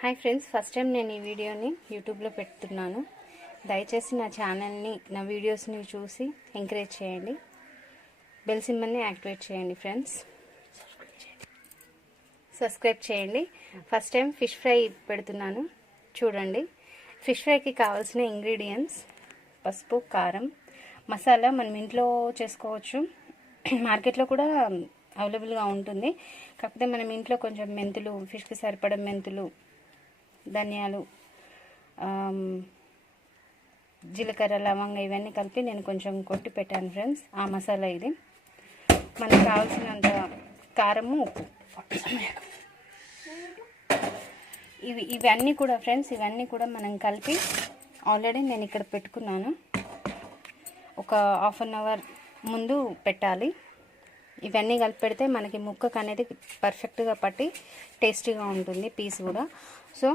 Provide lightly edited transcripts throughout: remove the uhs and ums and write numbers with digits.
Hi friends, first time నేను ఈ వీడియోని యూట్యూబ్లో పెడుతున్నాను. దయచేసి నా ఛానల్ని, నా వీడియోస్ని చూసి ఎంకరేజ్ చేయండి. బెల్ సింబల్ని యాక్టివేట్ చేయండి ఫ్రెండ్స్. సబ్స్క్రైబ్ చేయండి. ఫస్ట్ టైం ఫిష్ ఫ్రై పెడుతున్నాను, చూడండి. ఫిష్ ఫ్రైకి కావాల్సిన ఇంగ్రీడియంట్స్: పసుపు, కారం, మసాలా మనం ఇంట్లో చేసుకోవచ్చు, మార్కెట్లో కూడా అవైలబుల్గా ఉంటుంది. కాకపోతే మనం ఇంట్లో కొంచెం మెంతులు, ఫిష్కి సరిపడ మెంతులు, ధనియాలు, జీలకర్ర, లవంగ ఇవన్నీ కలిపి నేను కొంచెం కొట్టి పెట్టాను ఫ్రెండ్స్. ఆ మసాలా ఇది. మనకు కావాల్సినంత కారము, ఉప్పు. ఇవన్నీ కూడా ఫ్రెండ్స్, ఇవన్నీ కూడా మనం కలిపి ఆల్రెడీ నేను ఇక్కడ పెట్టుకున్నాను. ఒక హాఫ్ అన్ అవర్ ముందు పెట్టాలి. ఇవన్నీ కలిపి పెడితే మనకి ముక్కకు అనేది పర్ఫెక్ట్గా పట్టి టేస్టీగా ఉంటుంది, పీస్ కూడా. సో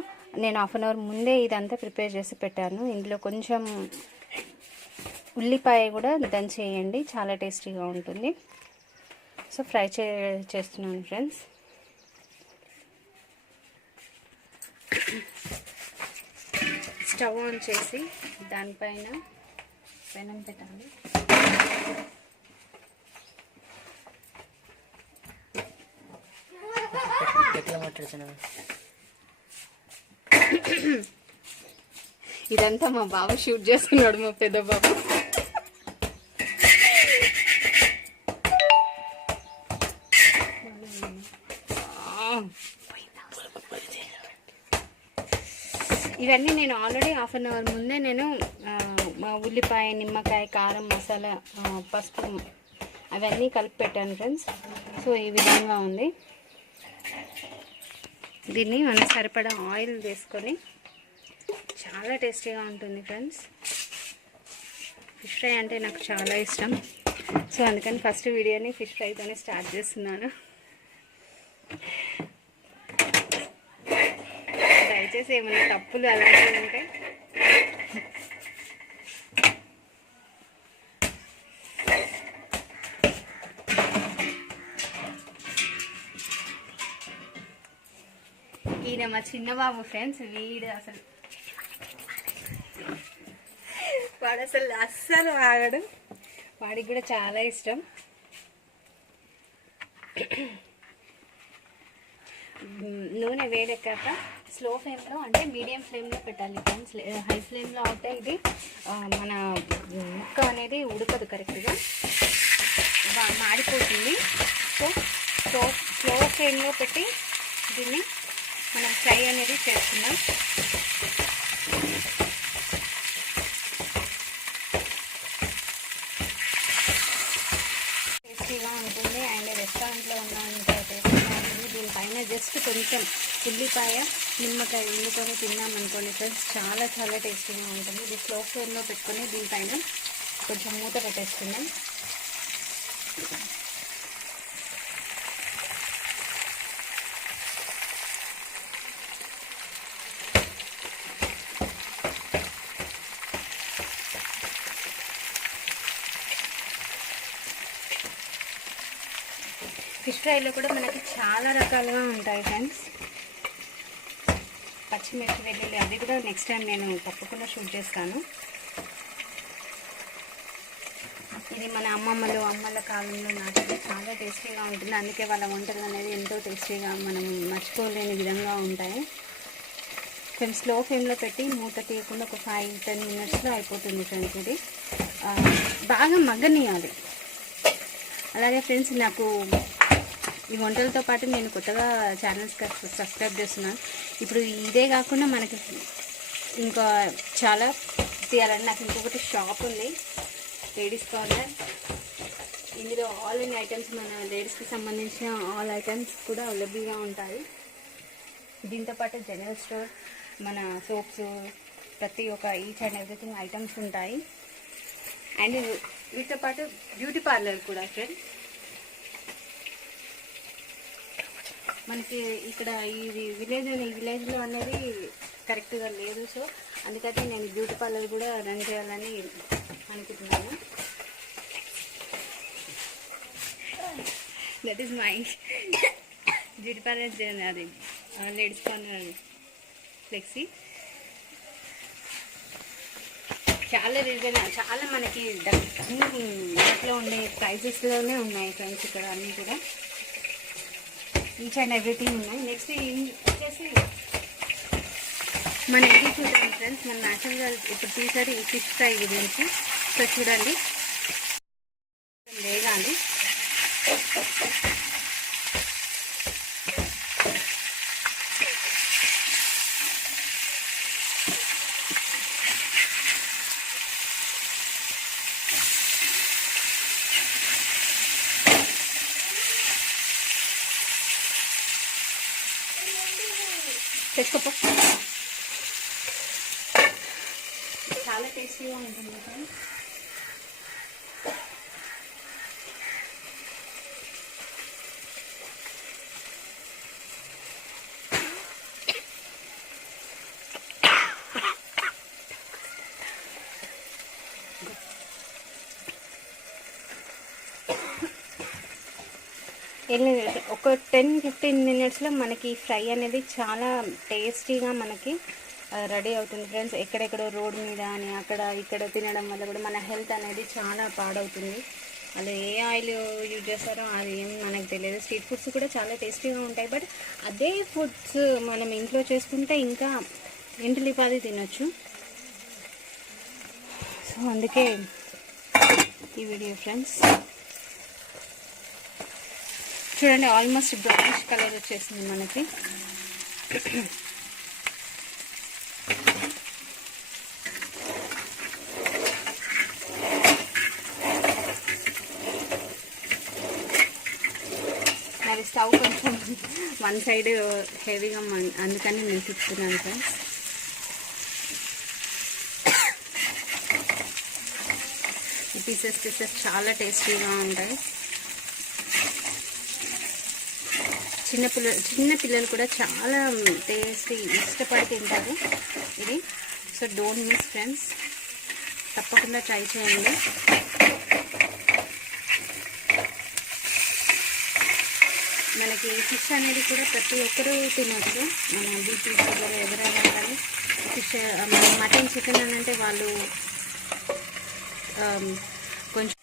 నేను హాఫ్ అన్ అవర్ ముందే ఇదంతా ప్రిపేర్ చేసి పెట్టాను. ఇందులో కొంచెం ఉల్లిపాయ కూడా దంచేయండి, చాలా టేస్టీగా ఉంటుంది. సో ఫ్రై చేస్తున్నాను ఫ్రెండ్స్. స్టవ్ ఆన్ చేసి దానిపైన పెనం పెట్టాలి. ఇదంతా మా బాబు షూట్ చేస్తున్నాడు, మా పెద్ద బాబు. ఇవన్నీ నేను ఆల్రెడీ హాఫ్ అన్ అవర్ ముందే నేను ఉల్లిపాయ, నిమ్మకాయ, కారం, మసాలా, పసుపు అవన్నీ కలిపి పెట్టాను ఫ్రెండ్స్. సో ఈ విధంగా ఉంది. దీన్ని మనం సరిపడా ఆయిల్ వేసుకొని చాలా టేస్టీగా ఉంటుంది ఫ్రెండ్స్. ఫిష్ ఫ్రై అంటే నాకు చాలా ఇష్టం. సో అందుకని ఫస్ట్ వీడియోని ఫిష్ ఫ్రైతోనే స్టార్ట్ చేస్తున్నాను. దయచేసి ఏమైనా తప్పులు అలాంటివి ఉంటే ఈయన మా చిన్నబాబు ఫ్రెండ్స్. వాడు అస్సలు ఆగడు. వాడికి కూడా చాలా ఇష్టం. నూనె వేడెక్కాక స్లో ఫ్లేమ్లో, అంటే మీడియం ఫ్లేమ్లో పెట్టాలి ఫ్రెండ్స్. హై ఫ్లేమ్లో అవుతే ఇది మన ముక్క అనేది ఉడకదు, కరెక్ట్గా మాడిపోతుంది. సో స్లో ఫ్లేమ్లో పెట్టి దీన్ని మనం ఫ్రై అనేది చేస్తున్నాం. టేస్టీగా ఉంటుంది అండ్ రెస్టారెంట్లో ఉన్నంత టేస్టీగా ఉంటుంది. దీనిపైన జస్ట్ కొంచెం ఉల్లిపాయ, నిమ్మకాయ వండుకొని తిన్నామనుకోండి ఫ్రెండ్స్, చాలా చాలా టేస్టీగా ఉంటుంది. ఇది స్లో ఫ్లేమ్లో పెట్టుకొని దీనిపైన కొంచెం మూత పెట్టేస్తున్నాం. ఫిష్ ఫ్రైలో కూడా మనకి చాలా రకాలుగా ఉంటాయి ఫ్రెండ్స్. పచ్చిమిర్చి, వెల్లుల్లి, అది కూడా నెక్స్ట్ టైం నేను తప్పకుండా షూట్ చేస్తాను. ఇది మన అమ్మల కాలంలో నాటిది, చాలా టేస్టీగా ఉంటుంది. అందుకే వాళ్ళ వంటలు అనేది ఎంతో టేస్టీగా, మనం మర్చిపోలేని విధంగా ఉంటాయి. కొంచెం స్లో ఫ్లేమ్లో పెట్టి మూత తీయకుండా ఒక 5-10 మినిట్స్లో అయిపోతుంది ఫ్రెండ్స్. ఇది బాగా మగ్గనియాలి. అలాగే ఫ్రెండ్స్, నాకు ఈ వంటలతో పాటు నేను కొత్తగా ఛానల్స్ సబ్స్క్రైబ్ చేస్తున్నాను. ఇప్పుడు ఇదే కాకుండా మనకి ఇంకా చాలా తీయాలంటే నాకు ఇంకొకటి షాప్ ఉంది, లేడీస్ కార్నర్. ఇందులో ఆల్ ఇన్ ఐటమ్స్, మన లేడీస్కి సంబంధించిన ఆల్ ఐటమ్స్ కూడా అవైలబుల్గా ఉంటాయి. దీంతోపాటు జనరల్ స్టోర్, మన సోప్స్, ప్రతి ఒక్క ఈచ్ అండ్ ఎవ్రీథింగ్ ఐటమ్స్ ఉంటాయి. అండ్ వీటితో పాటు బ్యూటీ పార్లర్ కూడా ఫ్రెండ్. మనకి ఇక్కడ ఈ విలేజ్లో అనేది కరెక్ట్గా లేదు. సో అందుకని నేను బ్యూటీ పార్లర్ కూడా రన్ చేయాలని అనుకుంటున్నాను. That is my beauty parlour, అది లేడీస్ కార్నర్ ఫ్లెక్సీ. చాలా చాలా మనకి దాంట్లో ఉండే ప్రైజెస్లోనే ఉన్నాయి ఫ్రెండ్స్. ఇక్కడ అన్నీ కూడా ఈచ్ అండ్ ఎవ్రీథింగ్ ఉన్నాయి. నెక్స్ట్ వచ్చేసి మన ఇది చూడండి ఫ్రెండ్స్, మన న్యాచురల్గా ఇప్పుడు తీసారి ఫిష్ ఫ్రై గురించి. సో చూడండి, వేగాలి. తెచ్చుకోపో, చాలా టేస్టీగా ఉంటుంది. ఒక 10-15 మినిట్స్లో మనకి ఫ్రై అనేది చాలా టేస్టీగా మనకి రెడీ అవుతుంది ఫ్రెండ్స్. ఎక్కడెక్కడో రోడ్ మీద అని అక్కడ ఇక్కడ తినడం వల్ల కూడా మన హెల్త్ అనేది చాలా పాడవుతుంది. అలా ఏ ఆయిల్ యూజ్ చేస్తారో అది ఏం మనకు తెలియదు. స్ట్రీట్ ఫుడ్స్ కూడా చాలా టేస్టీగా ఉంటాయి, బట్ అదే ఫుడ్స్ మనం ఇంట్లో చేసుకుంటే ఇంకా ఇంటిలిపాది తినొచ్చు. సో అందుకే ఈ వీడియో ఫ్రెండ్స్. చూడండి, ఆల్మోస్ట్ బ్రౌనిష్ కలర్ వచ్చేసింది మనకి. మరి స్టవ్ కొంచెం వన్ సైడ్ హెవీగా అందుకని నేను తిప్పుతున్నాను ఫ్రెండ్స్. ఈ పీసెస్ చాలా టేస్టీగా ఉంటాయి. చిన్న పిల్లలు కూడా చాలా టేస్టీ ఇష్టపడి తింటారు ఇది. సో డోంట్ మిస్ ఫ్రెండ్స్, తప్పకుండా ట్రై చేయండి. మనకి ఫిష్ అనేది కూడా ప్రతి ఒక్కరూ తినవచ్చు. మన బీపీ షుగర్ ఎవరైనా కానీ ఫిష్, మటన్, చికెన్ అని అంటే వాళ్ళు కొంచెం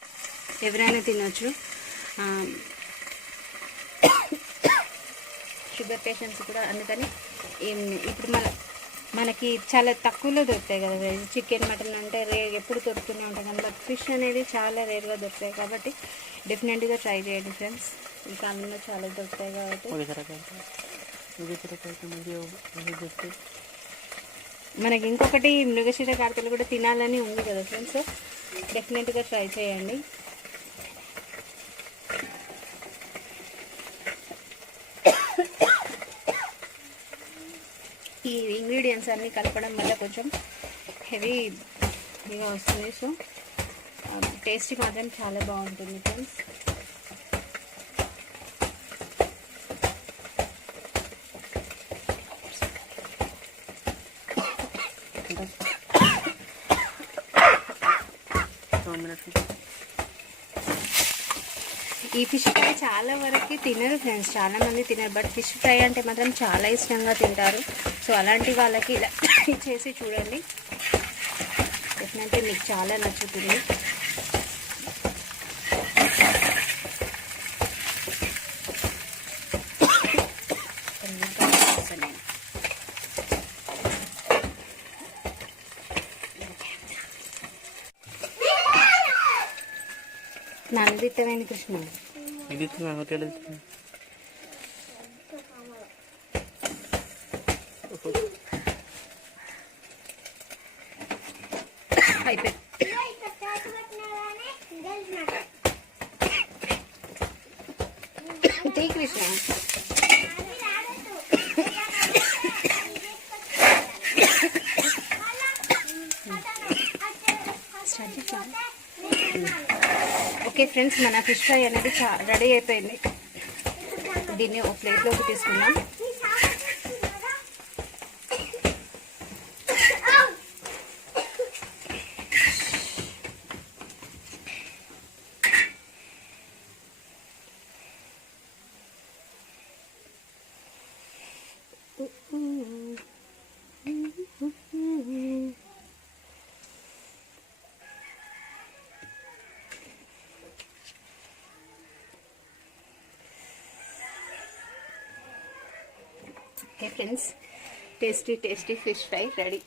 ఎవరైనా తినవచ్చు. షుగర్ పేషెంట్స్ కూడా. అందుకని ఇప్పుడు మనకి చాలా తక్కువలో దొరుకుతాయి కదా చికెన్, మటన్ అంటే ఎప్పుడు దొరుకుతూనే ఉంటాయి కానీ, బట్ ఫిష్ అనేది చాలా రేర్గా దొరుకుతాయి కాబట్టి డెఫినెట్గా ట్రై చేయండి ఫ్రెండ్స్. ఈ కాలంలో చాలా దొరుకుతాయి కాబట్టి మనకి ఇంకొకటి మృగశిర కార్తెలు కూడా తినాలని ఉంది కదా ఫ్రెండ్స్. డెఫినెట్గా ట్రై చేయండి. ఈ ఇంగ్రీడియంట్స్ అన్నీ కలపడం వల్ల కొంచెం హెవీగా వస్తుంది. సో టేస్ట్ మాత్రం చాలా బాగుంటుంది ఫ్రెండ్స్. ఈ ఫిష్ ఫ్రై చాలా వరకు తినరు ఫ్రెండ్స్, చాలా మంది తినరు, బట్ ఫిష్ ఫ్రై అంటే మాత్రం చాలా ఇష్టంగా తింటారు. సో అలాంటి వాళ్ళకి ఇలా చేసి చూడండి, డెఫినెట్లీ మీకు చాలా నచ్చుతుంది. నానదిత్తమైన కృష్ణ అయిపోయి తీ కృష్ణ. ఓకే ఫ్రెండ్స్, మన ఫిష్ ఫ్రై అనేది రెడీ అయిపోయింది. దీన్ని ఒక ప్లేట్లోకి తీసుకుందాం. Okay friends, tasty tasty fish fry ready.